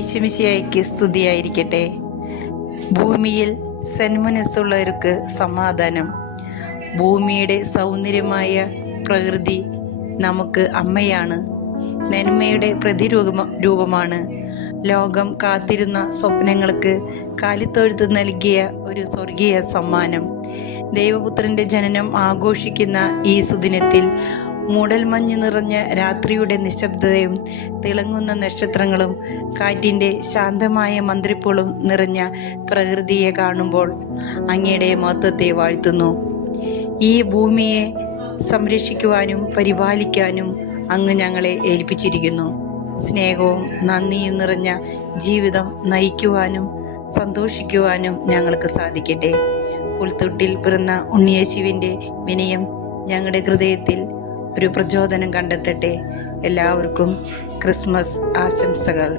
ഈശോമിശിഹായ്ക്ക് സ്തുതിയായിരിക്കട്ടെ. ഭൂമിയിൽ സന്മനസ്സുള്ളവർക്ക് സമാധാനം. ഭൂമിയുടെ സൗന്ദര്യമായ പ്രകൃതി നമുക്ക് അമ്മയാണ്, നന്മയുടെ പ്രതിരൂപമാണ്. ലോകം കാത്തിരുന്ന സ്വപ്നങ്ങൾക്ക് കാലിത്തൊഴുത്ത് നൽകിയ ഒരു സ്വർഗീയ സമ്മാനം. ദൈവപുത്രൻ്റെ ജനനം ആഘോഷിക്കുന്ന ഈ സുദിനത്തിൽ മൂടൽമഞ്ഞ് നിറഞ്ഞ രാത്രിയുടെ നിശബ്ദതയും തിളങ്ങുന്ന നക്ഷത്രങ്ങളും കാറ്റിൻ്റെ ശാന്തമായ മന്ത്രിപ്പുകളും നിറഞ്ഞ പ്രകൃതിയെ കാണുമ്പോൾ അങ്ങയുടെ മഹത്വത്തെ വാഴ്ത്തുന്നു. ഈ ഭൂമിയെ സംരക്ഷിക്കുവാനും പരിപാലിക്കാനും അങ്ങ് ഞങ്ങളെ ഏൽപ്പിച്ചിരിക്കുന്നു. സ്നേഹവും നന്ദിയും നിറഞ്ഞ ജീവിതം നയിക്കുവാനും സന്തോഷിക്കുവാനും ഞങ്ങൾക്ക് സാധിക്കട്ടെ. പുൽത്തൊട്ടിൽ പിറന്ന ഉണ്ണിയേശുവിൻ്റെ വിനയം ഞങ്ങളുടെ ഹൃദയത്തിൽ ഒരു പ്രചോദനം കണ്ടെത്തട്ടെ. എല്ലാവർക്കും ക്രിസ്മസ് ആശംസകൾ.